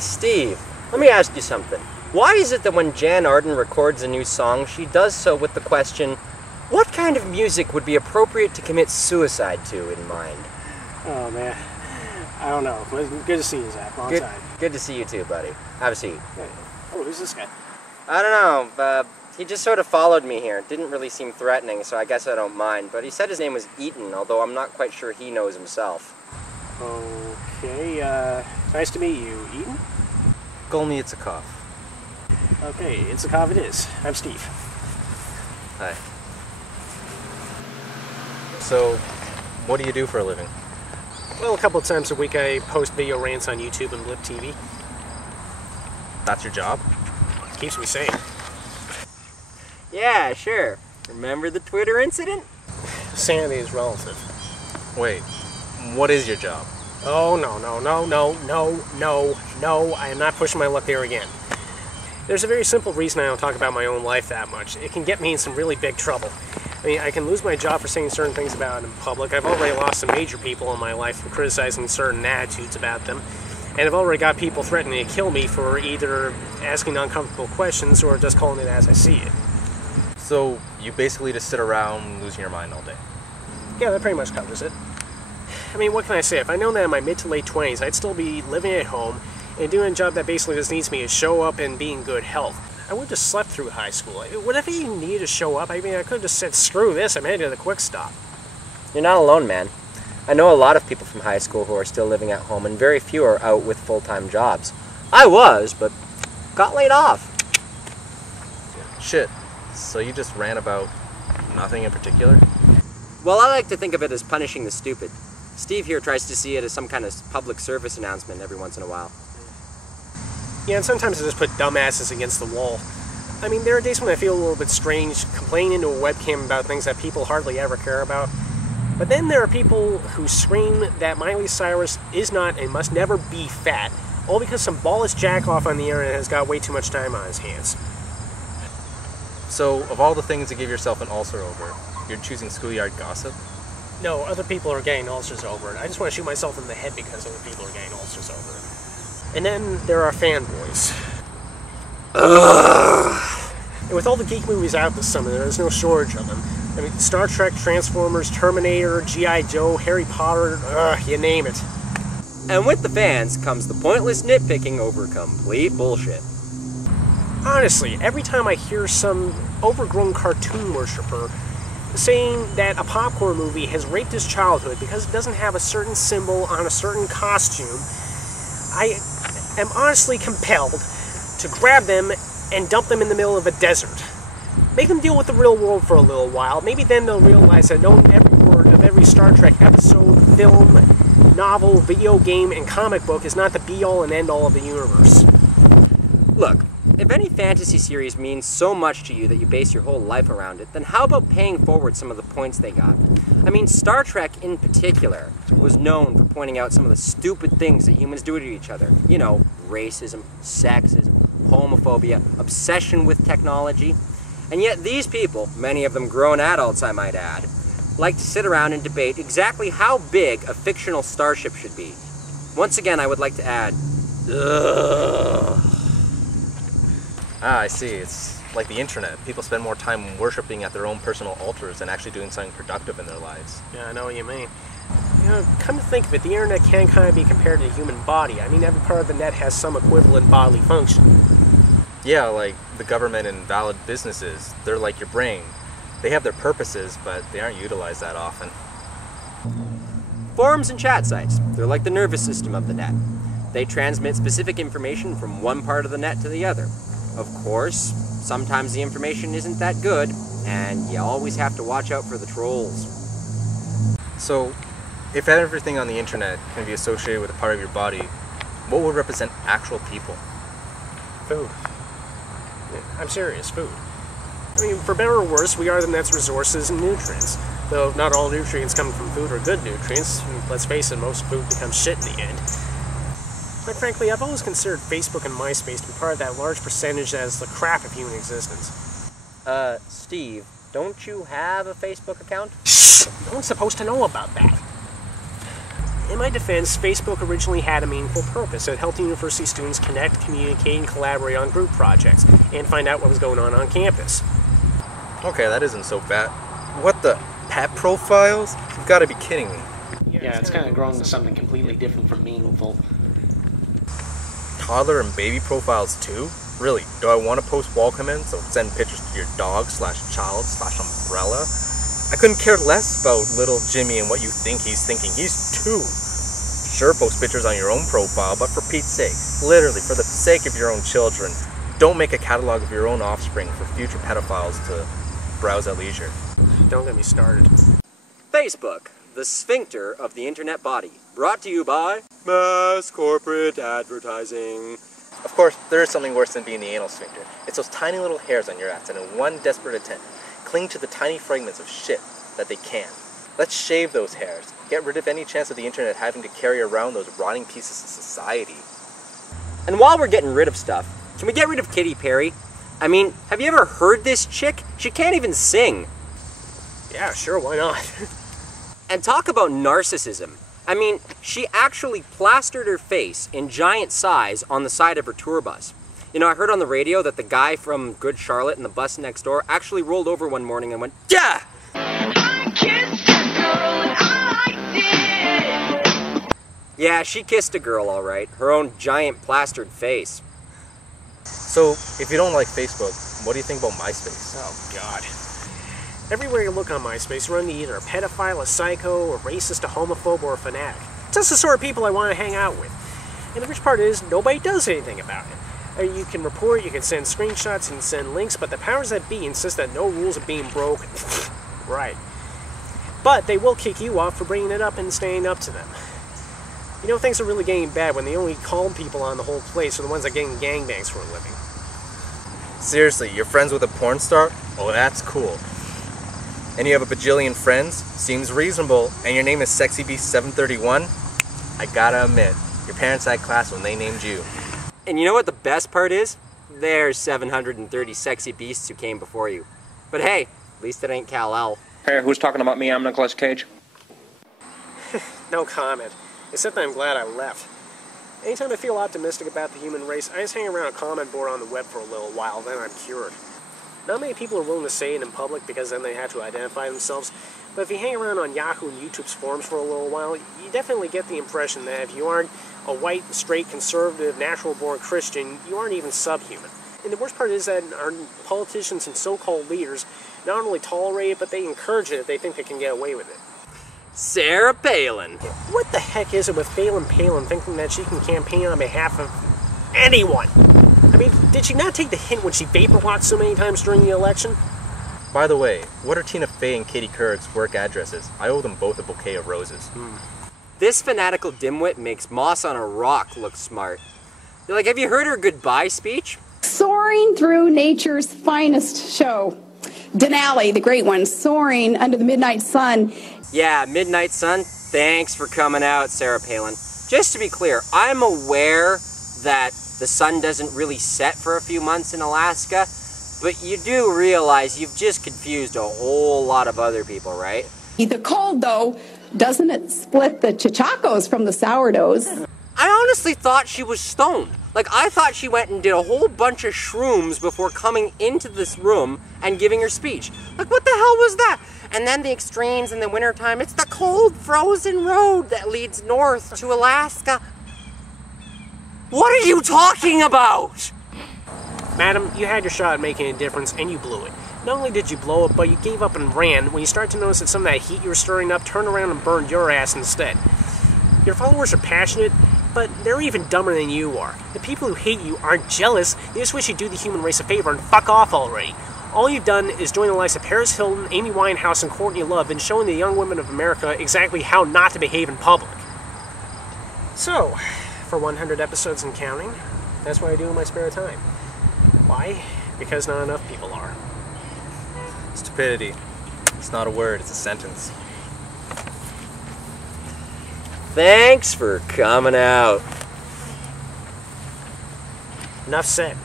Hey, Steve, let me ask you something. Why is it that when Jan Arden records a new song, she does so with the question, what kind of music would be appropriate to commit suicide to in mind? Oh, man. I don't know. Good to see you, Zach. Long time. Good to see you too, buddy. Have a seat. Hey. Oh, who's this guy? I don't know. He just sort of followed me here. Didn't really seem threatening, so I guess I don't mind. But he said his name was Eitan, although I'm not quite sure he knows himself. Okay, nice to meet you. Eitan? Itzhakov. Okay, Itzhakov it is. I'm Steve. Hi. So, what do you do for a living? Well, a couple of times a week I post video rants on YouTube and Blip TV. That's your job? Keeps me sane. Yeah, sure. Remember the Twitter incident? Sanity is relative. Wait, what is your job? Oh, no. I am not pushing my luck there again. There's a very simple reason I don't talk about my own life that much. It can get me in some really big trouble. I mean, I can lose my job for saying certain things about it in public. I've already lost some major people in my life for criticizing certain attitudes about them. And I've already got people threatening to kill me for either asking uncomfortable questions or just calling it as I see it. So, you basically just sit around losing your mind all day? Yeah, that pretty much covers it. I mean, what can I say? If I known that in my mid to late 20s, I'd still be living at home and doing a job that basically just needs me to show up and be in good health. I would have just slept through high school. Whatever you need to show up, I mean, I could have just said, screw this, I'm headed to the quick stop. You're not alone, man. I know a lot of people from high school who are still living at home, and very few are out with full-time jobs. I was, but got laid off. Shit. So you just ran about nothing in particular? Well, I like to think of it as punishing the stupid. Steve here tries to see it as some kind of public service announcement every once in a while. Yeah, and sometimes I just put dumbasses against the wall. I mean, there are days when I feel a little bit strange complaining into a webcam about things that people hardly ever care about. But then there are people who scream that Miley Cyrus is not and must never be fat, all because some ballless jackoff on the internet has got way too much time on his hands. So, of all the things to give yourself an ulcer over, you're choosing schoolyard gossip? No, other people are getting ulcers over it. I just want to shoot myself in the head because other people are getting ulcers over it. And then there are fanboys. Ugh. And with all the geek movies out this summer, there is no shortage of them. I mean, Star Trek, Transformers, Terminator, G.I. Joe, Harry Potter, you name it. And with the fans comes the pointless nitpicking over complete bullshit. Honestly, every time I hear some overgrown cartoon worshiper saying that a popcorn movie has raped his childhood because it doesn't have a certain symbol on a certain costume, I am honestly compelled to grab them and dump them in the middle of a desert. Make them deal with the real world for a little while. Maybe then they'll realize that knowing every word of every Star Trek episode, film, novel, video game, and comic book is not the be-all and end-all of the universe. Look, if any fantasy series means so much to you that you base your whole life around it, then how about paying forward some of the points they got? I mean, Star Trek in particular was known for pointing out some of the stupid things that humans do to each other. You know, racism, sexism, homophobia, obsession with technology. And yet these people, many of them grown adults I might add, like to sit around and debate exactly how big a fictional starship should be. Once again, I would like to add, ugh. Ah, I see. It's like the internet. People spend more time worshipping at their own personal altars than actually doing something productive in their lives. Yeah, I know what you mean. You know, come to think of it, the internet can kind of be compared to the human body. I mean, every part of the net has some equivalent bodily function. Yeah, like the government and valid businesses. They're like your brain. They have their purposes, but they aren't utilized that often. Forums and chat sites. They're like the nervous system of the net. They transmit specific information from one part of the net to the other. Of course, sometimes the information isn't that good, and you always have to watch out for the trolls. So, if everything on the internet can be associated with a part of your body, what would represent actual people? Food. I'm serious, food. I mean, for better or worse, we are the net's resources and nutrients. Though not all nutrients coming from food are good nutrients. Let's face it, most food becomes shit in the end. Quite frankly, I've always considered Facebook and MySpace to be part of that large percentage that is the crap of human existence. Steve, don't you have a Facebook account? Shh! No one's supposed to know about that. In my defense, Facebook originally had a meaningful purpose. It helped university students connect, communicate, and collaborate on group projects, and find out what was going on campus. Okay, that isn't so bad. What the? Pet profiles? You've got to be kidding me. Yeah, it's kind of grown into something completely different from meaningful. Toddler and baby profiles too? Really? Do I want to post wall comments or send pictures to your dog/child/umbrella? I couldn't care less about little Jimmy and what you think he's thinking. He's 2. Sure, post pictures on your own profile, but for Pete's sake, literally for the sake of your own children, don't make a catalog of your own offspring for future pedophiles to browse at leisure. Don't get me started. Facebook, the sphincter of the internet body. Brought to you by Mass Corporate Advertising. Of course, there is something worse than being the anal sphincter. It's those tiny little hairs on your ass that in one desperate attempt cling to the tiny fragments of shit that they can. Let's shave those hairs. Get rid of any chance of the internet having to carry around those rotting pieces of society. And while we're getting rid of stuff, can we get rid of Katy Perry? I mean, have you ever heard this chick? She can't even sing. Yeah, sure, why not? And talk about narcissism. I mean, she actually plastered her face in giant size on the side of her tour bus. You know, I heard on the radio that the guy from Good Charlotte in the bus next door actually rolled over one morning and went, "Yeah!" I kissed a girl and I liked it. Yeah, she kissed a girl, all right. Her own giant plastered face. So, if you don't like Facebook, what do you think about MySpace? Oh, God. Everywhere you look on MySpace, you run into either a pedophile, a psycho, a racist, a homophobe, or a fanatic. That's the sort of people I want to hang out with. And the worst part is, nobody does anything about it. You can report, you can send screenshots, you can send links, but the powers that be insist that no rules are being broken. Right. But they will kick you off for bringing it up and staying up to them. You know, things are really getting bad when the only calm people on the whole place are the ones that are getting gangbangs for a living. Seriously, you're friends with a porn star? Oh, that's cool. And you have a bajillion friends? Seems reasonable. And your name is Sexy Beast 731? I gotta admit, your parents had class when they named you. And you know what the best part is? There's 730 sexy beasts who came before you. But hey, at least it ain't Kal-El. Hey, who's talking about me? I'm Nicolas Cage. No comment. Except that I'm glad I left. Anytime I feel optimistic about the human race, I just hang around a comment board on the web for a little while, then I'm cured. Not many people are willing to say it in public because then they have to identify themselves, but if you hang around on Yahoo and YouTube's forums for a little while, you definitely get the impression that if you aren't a white, straight, conservative, natural-born Christian, you aren't even subhuman. And the worst part is that our politicians and so-called leaders not only tolerate it, but they encourage it if they think they can get away with it. Sarah Palin. What the heck is it with Palin thinking that she can campaign on behalf of anyone? I mean, did she not take the hint when she vapor-walked so many times during the election? By the way, what are Tina Fey and Katie Couric's work addresses? I owe them both a bouquet of roses. This fanatical dimwit makes moss on a rock look smart. You're like, have you heard her goodbye speech? Soaring through nature's finest show. Denali, the great one, soaring under the midnight sun. Yeah, midnight sun. Thanks for coming out, Sarah Palin. Just to be clear, I'm aware that the sun doesn't really set for a few months in Alaska, but you do realize you've just confused a whole lot of other people, right? The cold, though, doesn't it split the chachacos from the sourdoughs? I honestly thought she was stoned. Like, I thought she went and did a whole bunch of shrooms before coming into this room and giving her speech. Like, what the hell was that? And then the extremes in the wintertime, it's the cold, frozen road that leads north to Alaska. What are you talking about? Madam, you had your shot at making a difference, and you blew it. Not only did you blow it, but you gave up and ran when you started to notice that some of that heat you were stirring up turned around and burned your ass instead. Your followers are passionate, but they're even dumber than you are. The people who hate you aren't jealous, they just wish you'd do the human race a favor and fuck off already. All you've done is join the likes of Paris Hilton, Amy Winehouse, and Courtney Love in showing the young women of America exactly how not to behave in public. So, for 100 episodes and counting, that's what I do in my spare time. Why? Because not enough people are. Stupidity. It's not a word, it's a sentence. Thanks for coming out. Enough said.